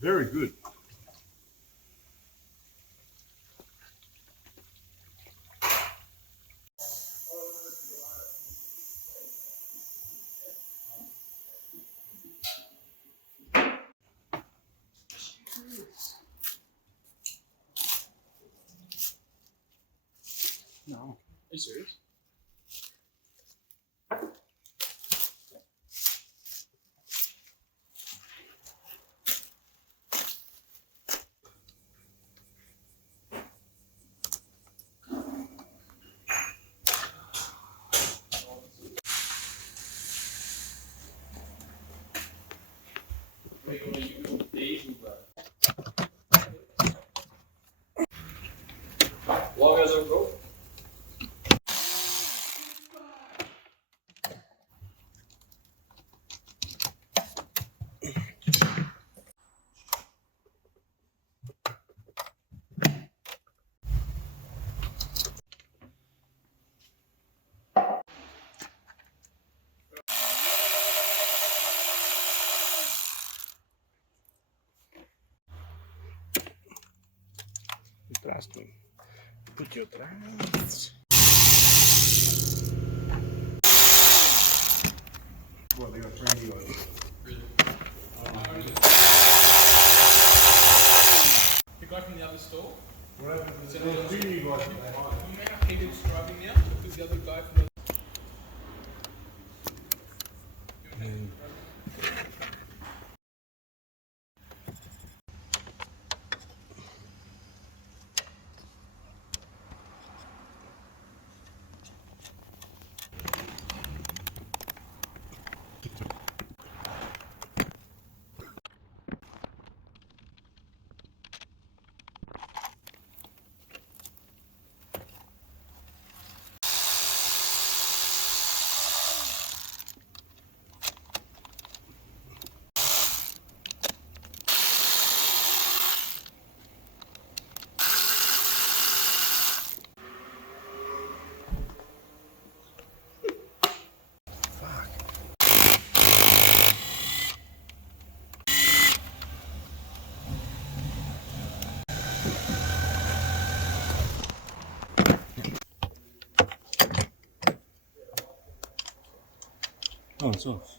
Very good. No. Are you serious? Long as it go. Detrás, porque atrás. Well, they got brand new ones. Really? The guy from the other store? What happened to the new guys? You know how Peter's driving now? With the other guy from the... Oh, it's off.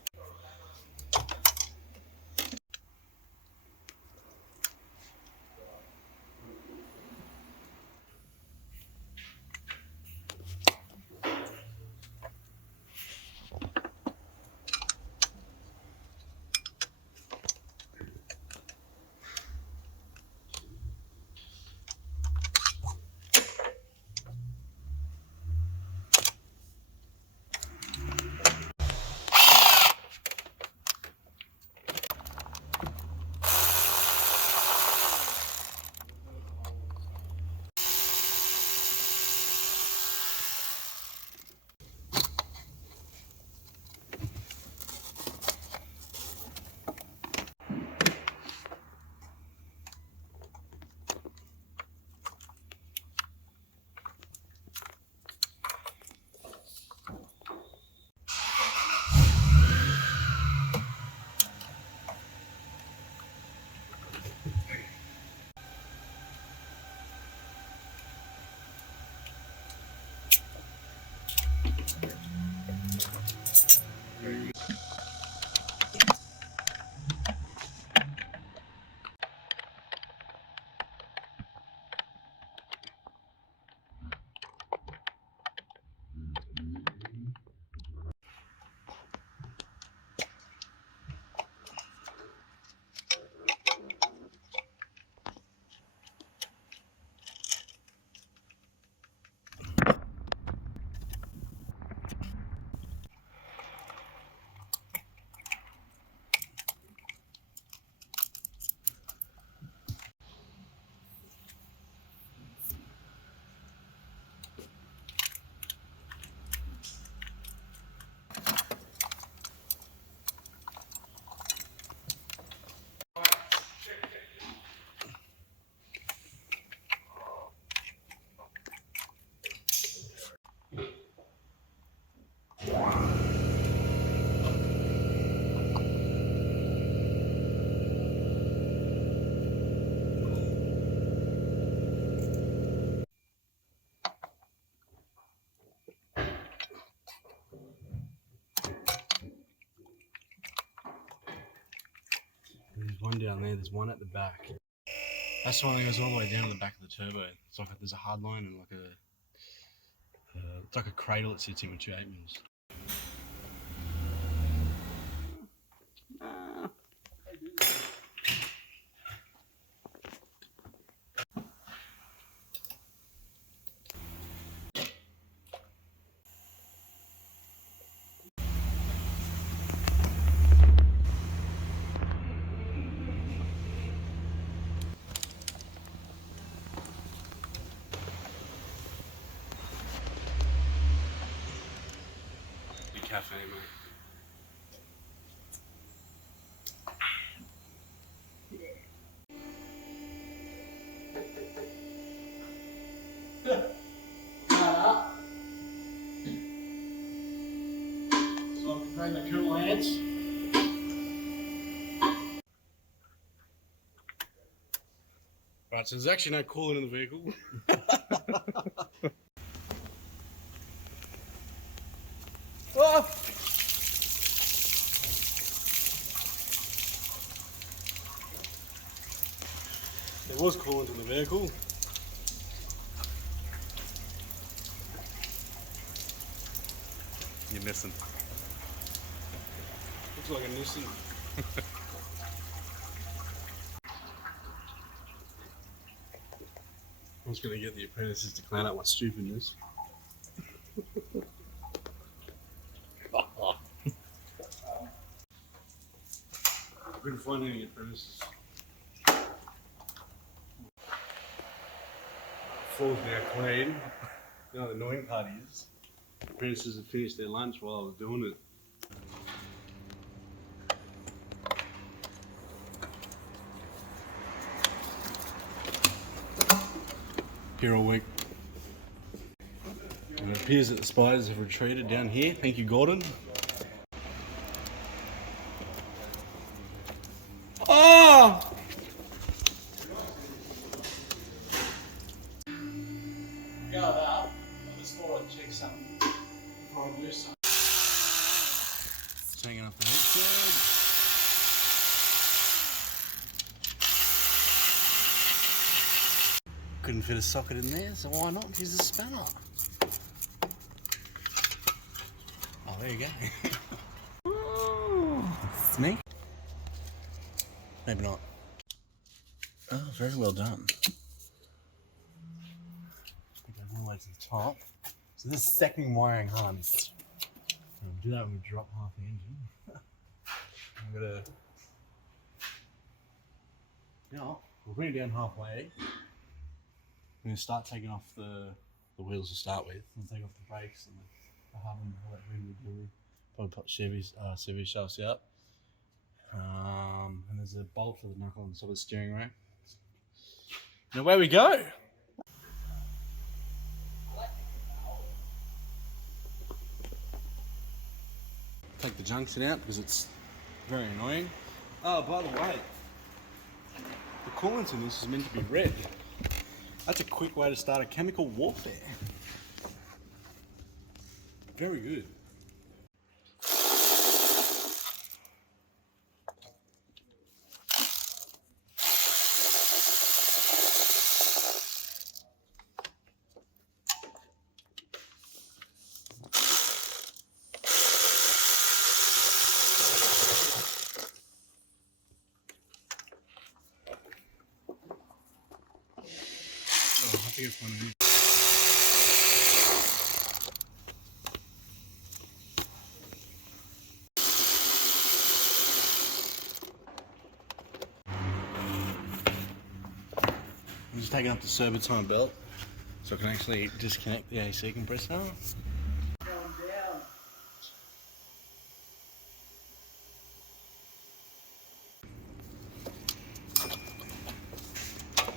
one down there. There's one at the back. That's the one that goes all the way down to the back of the turbo. It's like there's a hard line and like a it's like a cradle that sits in with 2 8-mils. Cafe, mate. So I'm trying the cool ants. Right, so there's actually no coolant in the vehicle. Oh! There was coolant in the vehicle. You're missing. Looks like a Nissan. I was going to get the apprentices to clean up my stupidness. I couldn't find any apprentices. Floor's now clean. You know the annoying part is, the apprentices had finished their lunch while I was doing it. Here all week. And it appears that the spiders have retreated down here. Thank you, Gordon. Oh! Go up. I just thought I'd check something before I do something. Taking up the headset. Couldn't fit a socket in there, so why not use a spanner? Oh, there you go. Ooh, sneak. Maybe not. Oh, very well done. Go all the way to the top. So this is second wiring harness. We'll do that when we drop half the engine. I'm gonna, we'll bring it down halfway. I'm going to start taking off the wheels to start with. We'll take off the brakes and the hub and all that we do. Probably put CV shafts out. And there's a bolt for the knuckle on the top of the steering rack. And away we go! Take the junction out because it's very annoying. Oh, by the way, the coolant in this is meant to be red. That's a quick way to start a chemical warfare. Very good. Oh, I think it's one of these. I'm just taking up the serpentine belt so I can actually disconnect the AC compressor.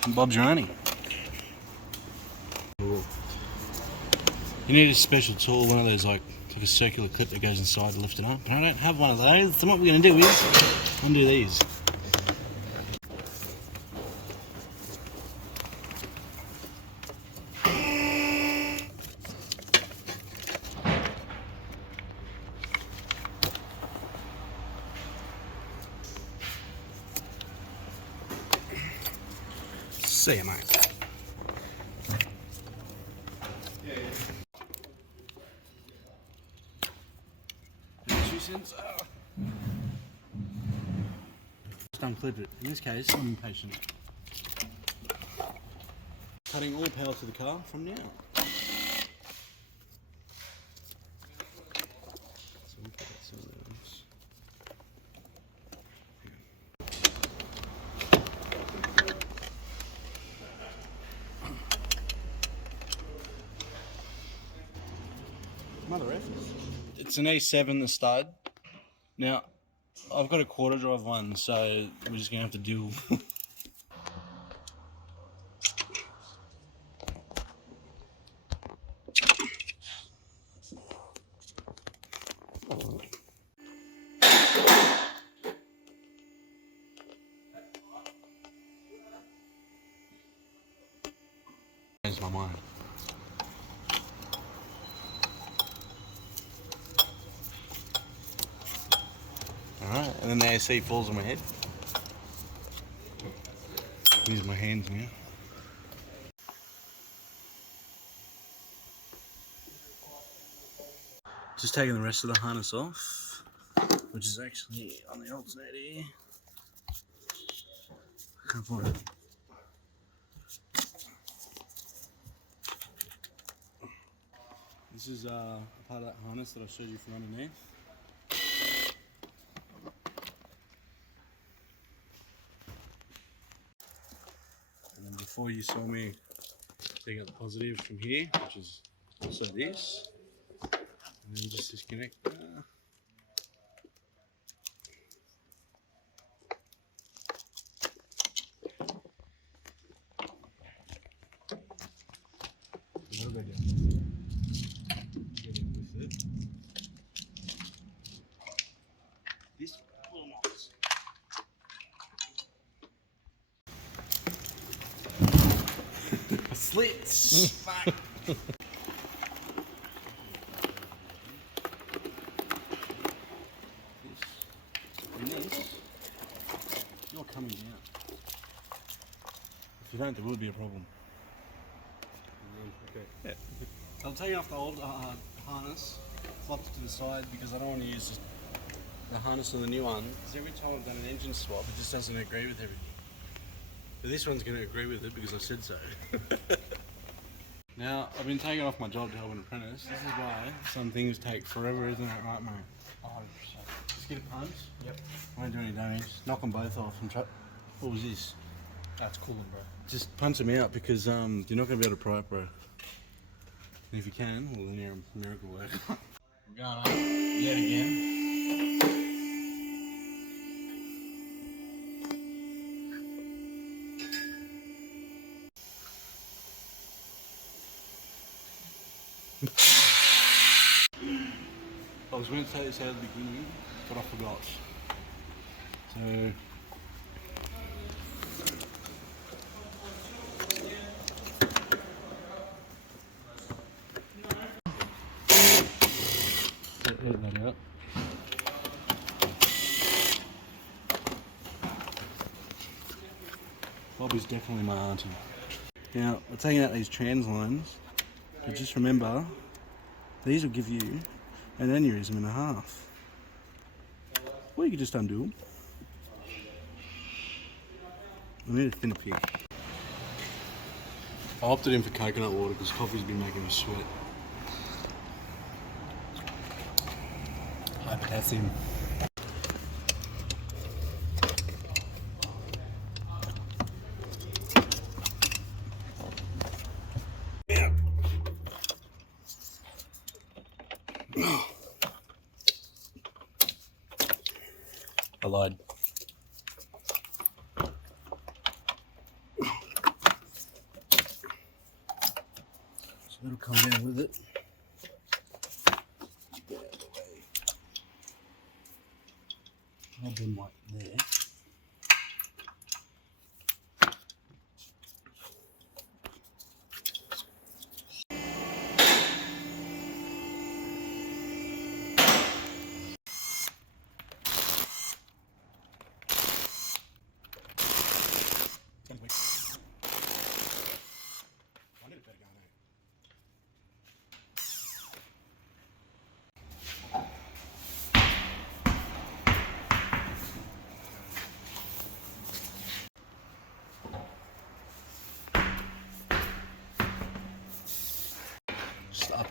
And Bob's your auntie. You need a special tool, one of those like a circular clip that goes inside to lift it up. But I don't have one of those, so what we're going to do is undo these. See you, mate. 2 cents. Just unclip it. In this case, I'm impatient. Cutting all power to the car from now. So we'll put some of those. Mother F. It's an A7, the stud. Now, I've got a quarter drive one, so we're just gonna have to deal. Changed my mind. Alright, and then the AC falls on my head. Use my hands now. Just taking the rest of the harness off, which is actually on the alternator. Can't find it. This is a part of that harness that I showed you from underneath. And then before you saw me take out the positive from here, which is also this, and then just disconnect. A little bit down. Get it with it. This will not. Slits. Fuck. And this, you're coming down. If you don't, there will be a problem. Okay. Yeah. I'm taking off the old harness, flopped it to the side because I don't want to use the harness on the new one. Because every time I've done an engine swap, it just doesn't agree with everything. But this one's going to agree with it because I said so. Now, I've been taking off my job to help an apprentice. This is why some things take forever, isn't it, right, mate? 100%. Just get a punch. Yep. Won't do any damage. Knock them both off and try. What was this? That's cooling, bro. Just punch them out because you're not going to be able to pry it, bro. And if you can, well then you're a miracle worker. We're going up yet again. I was going to say this out at the beginning, but I forgot. So edit that out. Bobby's definitely my auntie. Now, we're taking out these trans lines, but just remember, these will give you an aneurysm and a half. Or you could just undo them. I need a thinner pig. I opted in for coconut water because coffee's been making me sweat. High potassium. I lied. So that'll come down with it. Get out of the way. I'll bring right there.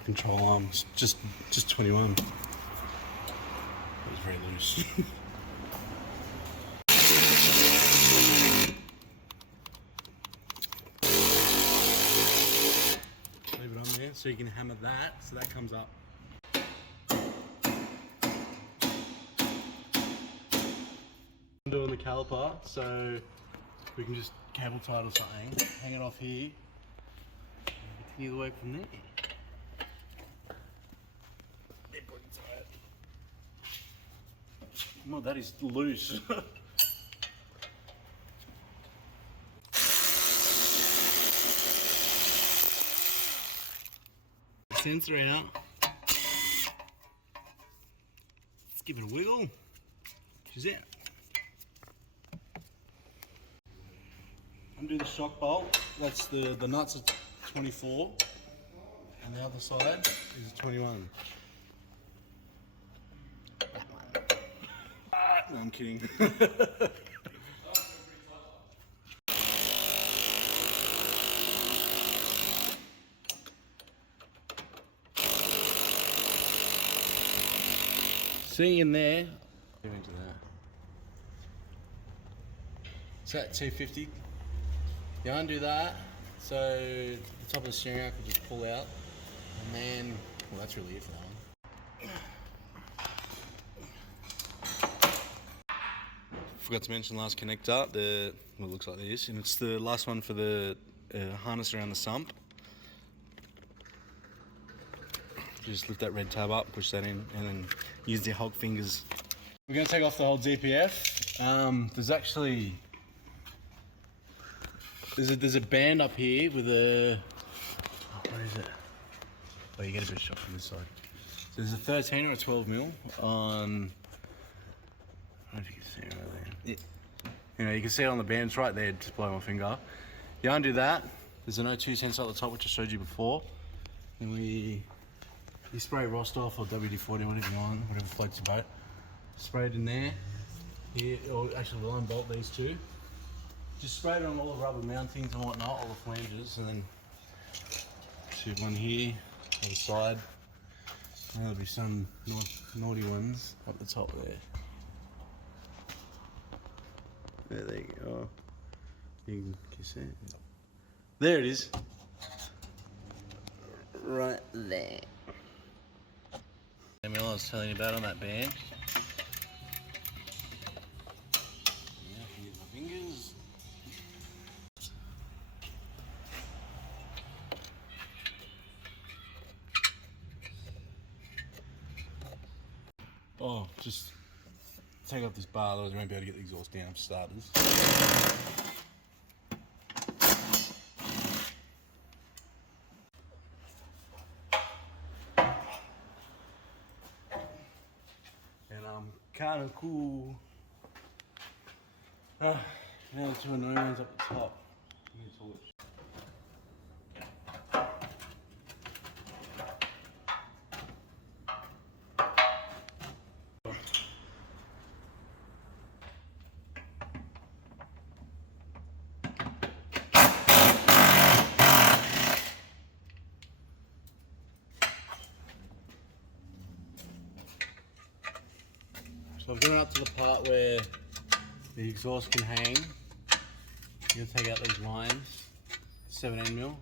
control arm. It's just 21. It was very loose. Leave it on there so you can hammer that, so that comes up. I'm doing the caliper, so we can just cable tie it or something, hang it off here, and continue the work from there. Well, that is loose. Sensor out. Let's give it a wiggle. She's out. Undo the shock bolt. That's the nuts are 24, and the other side is 21. No, I'm kidding. See in there. Into that. Is that 250? You undo that, so the top of the steering rack will just pull out, and then, well, that's really it for that one. Forgot to mention last connector, well, it looks like this, and it's the last one for the harness around the sump. Just lift that red tab up, push that in, and then use the Hulk fingers. We're going to take off the whole DPF. There's actually there's a band up here with a, what is it? Oh, you get a bit of shot from this side. So there's a 13 or a 12 mil on. I don't know if you can see it right there. Yeah. You know, you can see it on the band. It's right there, just below my finger. You undo that. There's an O2 sensor at the top, which I showed you before. And you spray Rostov or WD-40, whatever you want, whatever floats your boat. Spray it in there. Here, or actually we'll unbolt these two. Just spray it on all the rubber mountings and whatnot, all the flanges, and then shoot one here, other side. And there'll be some naughty ones up the top there. There you go. Can you see it? There it is. Right there. The mill I was telling you about on that band. Yeah, I can use my fingers. Oh, just take off this bar, otherwise I won't be able to get the exhaust down for starters. And I'm kind of cool. Now the two annoying ones up the top. Give me a torch. So I've gone up to the part where the exhaust can hang. I'm going to take out these lines, 17 mil.